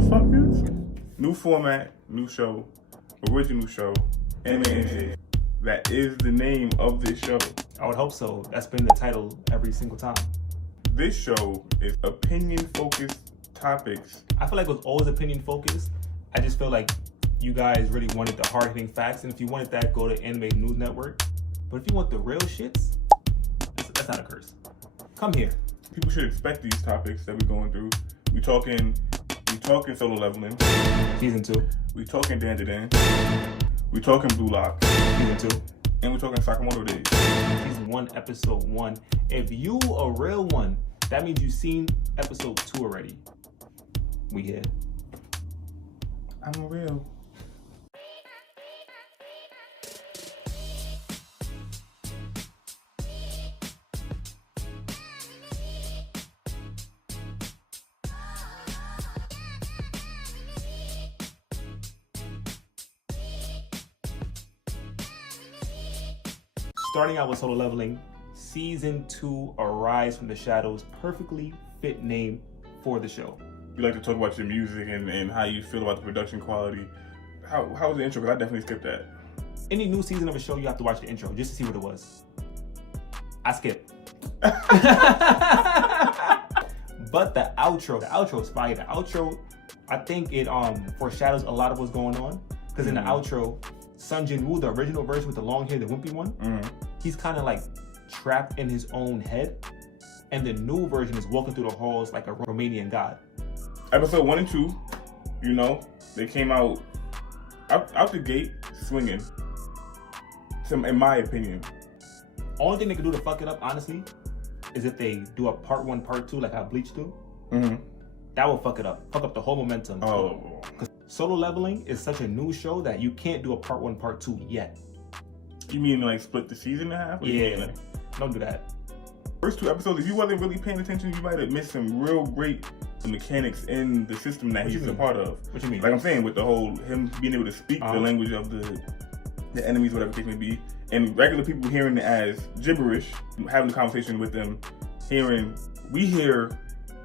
motherfuckers. New format, new show, original show, Anime. That is the name of this show. I would hope so. That's been the title every single time. This show is opinion-focused topics. I feel like it was always opinion-focused. I just feel like you guys really wanted the hard-hitting facts, and if you wanted that, go to Anime News Network. But if you want the real shits, that's not a curse. Come here. People should expect these topics that we're going through. We talking solo leveling. Season 2. We talking DANDADAN. We talking Blue Lock. Season 2. And we talking Sakamoto days. Season 1, episode 1. If you a real one, that means you've seen episode 2 already. We here. I'm a real. Starting out with Solo Leveling, Season 2, Arise from the Shadows, perfectly fit name for the show. You like to talk about your music and how you feel about the production quality. How was the intro? Because I definitely skipped that. Any new season of a show, you have to watch the intro just to see what it was. I skipped. But the outro is fire. The outro, I think it foreshadows a lot of what's going on. Because in the outro, Sun Jin-woo, the original version with the long hair, the wimpy one, he's kind of like trapped in his own head. And the new version is walking through the halls like a Romanian god. Episode 1 and 2, you know, they came out the gate swinging, in my opinion. Only thing they could do to fuck it up, honestly, is if they do a part 1, part 2, like how Bleach do. That will fuck it up. Fuck up the whole momentum. Oh. Solo Leveling is such a new show that you can't do a part 1, part 2 yet. You mean like split the season in half? Yeah, don't do that. First 2 episodes, if you wasn't really paying attention, you might have missed some real great mechanics in the system that he's a part of. What you mean? Like I'm saying, with the whole, him being able to speak the language of the enemies, whatever the case may be, and regular people hearing it as gibberish, having a conversation with them, we hear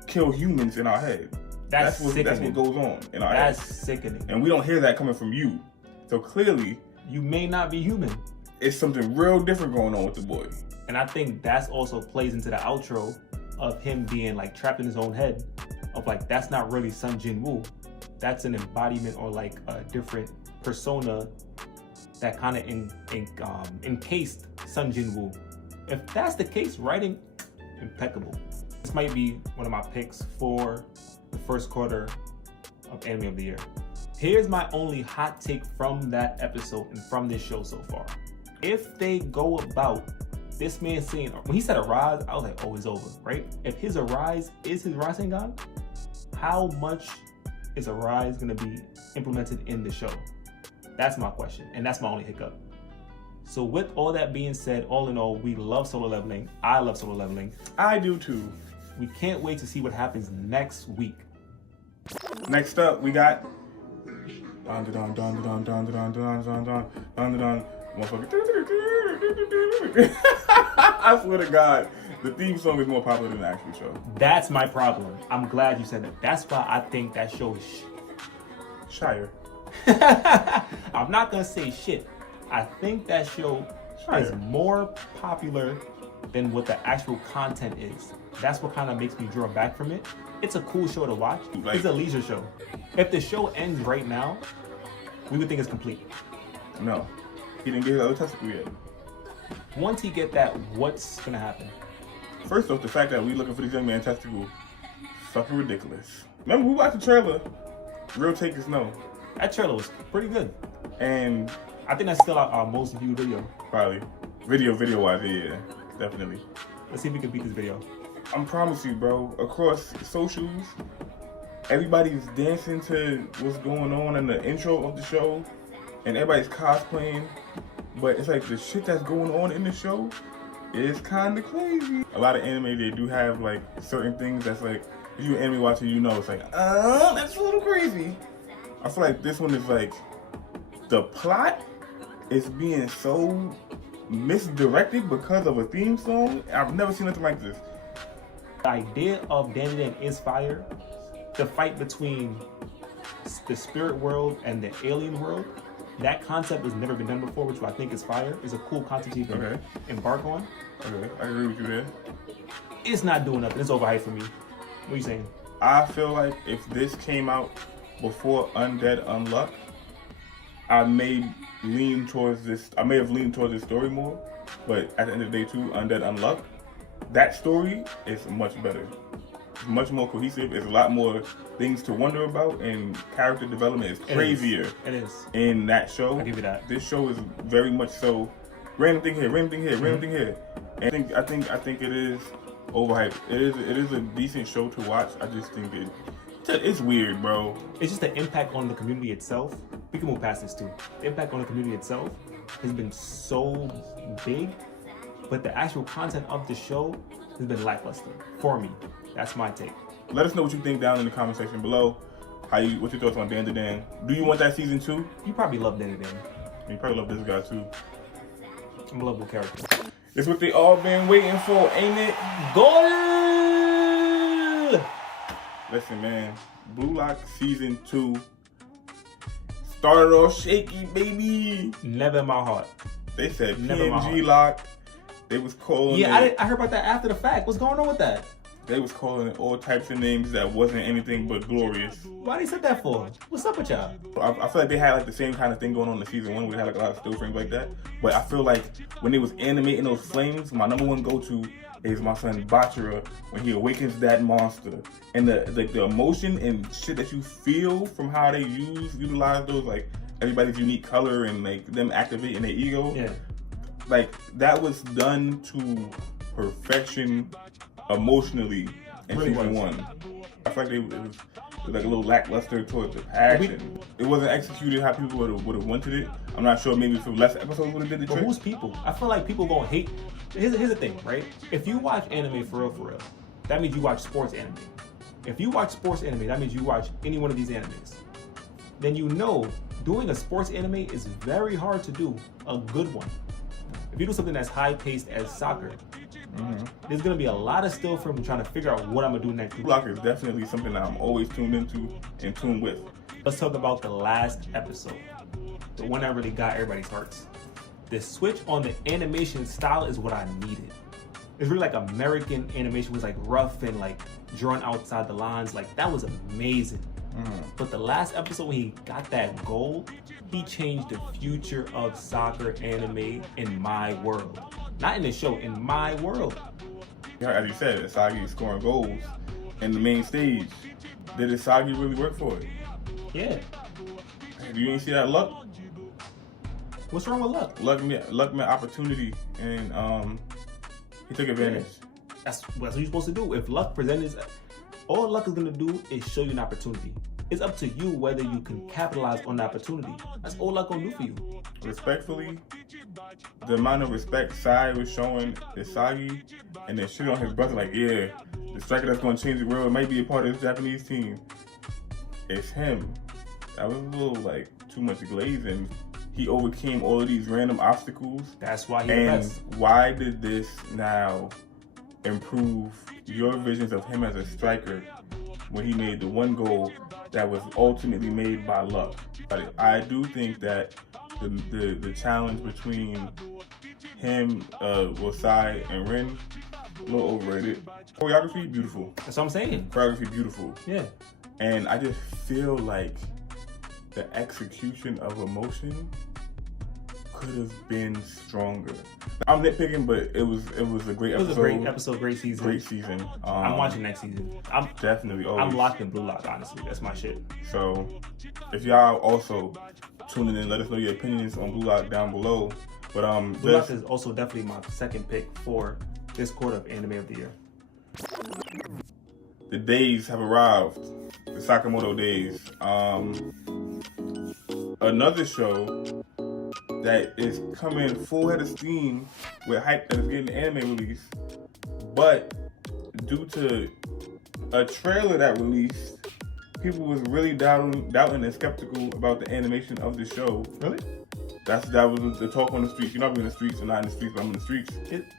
kill humans in our head. That's what goes on in our head. That's sickening. And we don't hear that coming from you. So clearly, you may not be human. It's something real different going on with the boy. And I think that's also plays into the outro of him being like trapped in his own head. Of like, that's not really Sun Jin-woo. That's an embodiment or like a different persona that kind of encased Sun Jin-woo. If that's the case, writing, impeccable. This might be one of my picks for the first quarter of Anime of the Year. Here's my only hot take from that episode and from this show so far. If they go about this man saying, when he said Arise, I was like, oh, it's over, right? If his Arise is his Rasengan, how much is Arise gonna be implemented in the show? That's my question, and that's my only hiccup. So with all that being said, all in all, we love Solo Leveling. I love Solo Leveling. I do too. We can't wait to see what happens next week. Next up, we got I swear to God, the theme song is more popular than the actual show. That's my problem. I'm glad you said that. That's why I think that show is Shire. I'm not gonna say shit. I think that show is more popular than what the actual content is. That's what kind of makes me draw back from it. It's a cool show to watch. It's a leisure show. If the show ends right now, we would think it's complete. No, he didn't get his other testicle yet. Once he get that, what's gonna happen? First off, the fact that we looking for this young man testicle, fucking ridiculous. Remember, we watched the trailer. Real take is no. That trailer was pretty good. And I think that's still our most viewed video. Probably. Video wise, yeah, definitely. Let's see if we can beat this video. I promise you, bro, across socials, everybody's dancing to what's going on in the intro of the show, and everybody's cosplaying, but it's like the shit that's going on in the show is kind of crazy. A lot of anime, they do have like certain things that's like, if you're an anime watcher, you know it's like, that's a little crazy. I feel like this one is like, the plot is being so misdirected because of a theme song. I've never seen nothing like this. The idea of DANDADAN is fire. The fight between the spirit world and the alien world. That concept has never been done before, which I think is fire. It's a cool concept to even embark on. Okay, I agree with you there. It's not doing nothing. It's overhyped for me. What are you saying? I feel like if this came out before Undead Unluck, I may have leaned towards this story more. But at the end of the day, too, Undead Unluck, that story is much better. It's much more cohesive. There's a lot more things to wonder about, and character development is crazier. It is. In that show. I'll give you that. This show is very much so random thing here, random thing here, random thing here. And I think it is overhyped. It is a decent show to watch. I just think it's weird, bro. It's just the impact on the community itself. We can move past this too. The impact on the community itself has been so big, but the actual content of the show has been lackluster for me. That's my take. Let us know what you think down in the comment section below. What's your thoughts on DANDADAN? Do you want that season 2? You probably love DANDADAN. You probably love this guy too. I'm a lovable character. It's what they all been waiting for, ain't it? Goal! Listen, man. Blue Lock season 2 started off shaky, baby. Never in my heart. They said Never in my PNG heart. Lock. They was calling I heard about that after the fact. What's going on with that? They was calling it all types of names that wasn't anything but glorious. Why they said that for? What's up with y'all? I feel like they had like the same kind of thing going on in season 1 where they had like a lot of still frames like that. But I feel like when they was animating those flames, my number one go-to is my son Bachira when he awakens that monster. And the emotion and shit that you feel from how they utilize those, like everybody's unique color and like them activating their ego. Yeah. Like that was done to perfection emotionally in Really season was. 1. I feel like it was like a little lackluster towards the passion. It wasn't executed how people would have wanted it. I'm not sure, maybe if less episodes would have did the But trick. who's people? I feel like people gonna hate. Here's the thing, right? If you watch anime for real, that means you watch sports anime. If you watch sports anime, that means you watch any one of these animes. Then you know doing a sports anime is very hard to do, a good one. If you do something that's high-paced as soccer, there's gonna be a lot of still from trying to figure out what I'm gonna do next. Blue Lock is definitely something that I'm always tuned into and tuned with. Let's talk about the last episode, the one that really got everybody's hearts. The switch on the animation style is what I needed. It's really like American animation, was like rough and like drawn outside the lines. Like that was amazing. But the last episode when he got that goal, he changed the future of soccer anime in my world. Not in the show, in my world. As you said, Asagi is scoring goals in the main stage. Did Asagi really work for it? Yeah. You didn't see that luck? What's wrong with luck? Luck met opportunity, and he took advantage. That's what you're supposed to do. If luck presents, all luck is gonna do is show you an opportunity. It's up to you whether you can capitalize on the opportunity. That's all luck gonna do for you. Respectfully, the amount of respect Sai was showing Asagi, and then shit on his brother, like, yeah, the striker that's gonna change the world might be a part of this Japanese team. It's him. That was a little like too much glaze, and he overcame all of these random obstacles. That's why he's the And best. why did this now improve your visions of him as a striker when he made the one goal that was ultimately made by luck? But I do think that the challenge between him, Sai, and Rin, a little overrated. Choreography, beautiful. That's what I'm saying. Choreography, beautiful. Yeah. And I just feel like the execution of emotion could have been stronger. I'm nitpicking, but it was a great episode. It was a great episode, great season. Great season. I'm watching next season. I'm Definitely. Always. I'm locked in Blue Lock, honestly. That's my shit. So, if y'all also tuning in, let us know your opinions on Blue Lock down below. But Blue Lock is also definitely my second pick for this quarter of Anime of the Year. The days have arrived. The Sakamoto days. Another show that is coming full head of steam with hype that is getting anime release, but due to a trailer that released, people was really doubting and skeptical about the animation of the show. Really? That was the talk on the streets. You're not in the streets, or not in the streets, but I'm in the streets.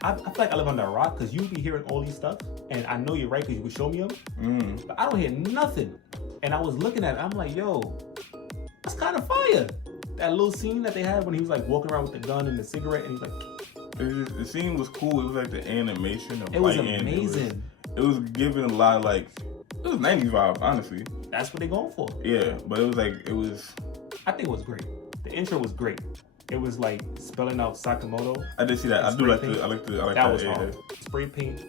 I feel like I live under a rock because you be hearing all these stuff, and I know you're right because you would show me them, but I don't hear nothing. And I was looking at it, I'm like, yo, That's kind of fire. That little scene that they had when he was like walking around with the gun and the cigarette, and he's like, the scene was cool. It was like the animation of it was fighting. amazing. It was giving a lot of like, it was 90s vibe, honestly. That's what they're going for. Yeah, but it was like, I think it was great. The intro was great. It was like spelling out Sakamoto. I did see that. I do like the, I like that. That was hard. Spray paint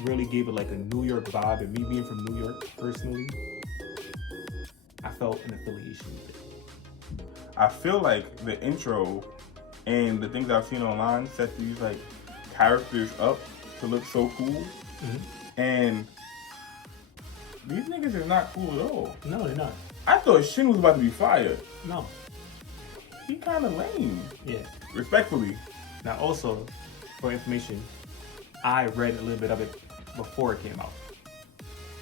really gave it like a New York vibe, and me being from New York personally, I felt an affiliation with it. I feel like the intro and the things I've seen online set these like characters up to look so cool, and these niggas are not cool at all. No, they're not. I thought Shin was about to be fired. No. He kind of lame. Yeah. Respectfully. Now, also, for information, I read a little bit of it before it came out.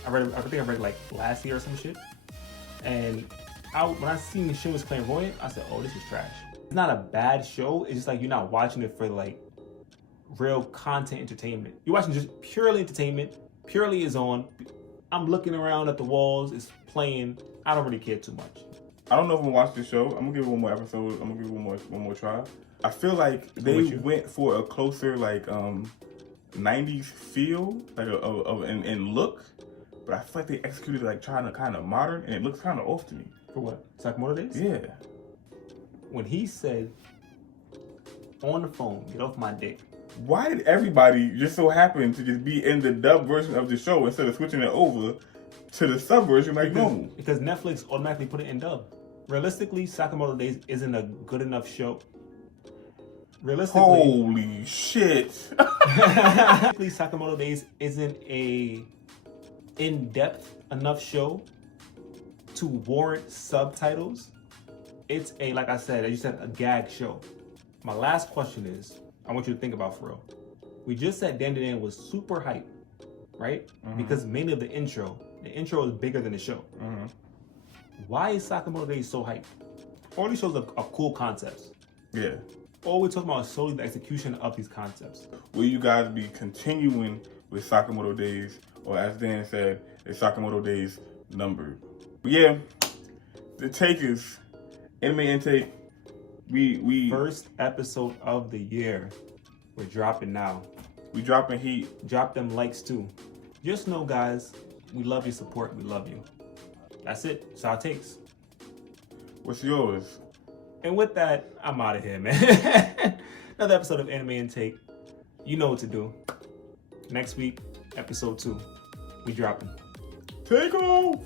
I think I read it like last year or some shit. And when I seen Shin was clairvoyant, I said, oh, this is trash. It's not a bad show. It's just like you're not watching it for like real content entertainment. You're watching just purely entertainment. Purely is on. I'm looking around at the walls. It's playing. I don't really care too much. I don't know if I'm gonna watch the show. I'm gonna give it one more episode. I'm gonna give it one more try. I feel like they went for a closer like 90s feel, like in look, but I feel like they executed like trying to kind of modern, and it looks kind of off to me. For what? Sakamoto days? Yeah. When he said on the phone, "Get off my dick." Why did everybody just so happen to just be in the dub version of the show instead of switching it over to the sub version like normal? Because Netflix automatically put it in dub. Realistically, Sakamoto Days isn't a good enough show. Realistically, holy shit. Sakamoto Days isn't a in-depth enough show to warrant subtitles. It's a, like I said, as you said, a gag show. My last question is, I want you to think about for real. We just said DANDADAN was super hype, right? Because mainly of the intro. The intro is bigger than the show. Why is Sakamoto Days so hype? All these shows are cool concepts. Yeah. All we're talking about is solely the execution of these concepts. Will you guys be continuing with Sakamoto Days, or as Dan said, is Sakamoto Days numbered? But yeah, the take is anime intake. We first episode of the year. We're dropping now. We dropping heat. Drop them likes too. Just know, guys, we love your support. We love you. That's it. It's our takes. What's yours? And with that, I'm out of here, man. Another episode of Anime Intake. You know what to do. Next week, episode 2. We dropping. Take off!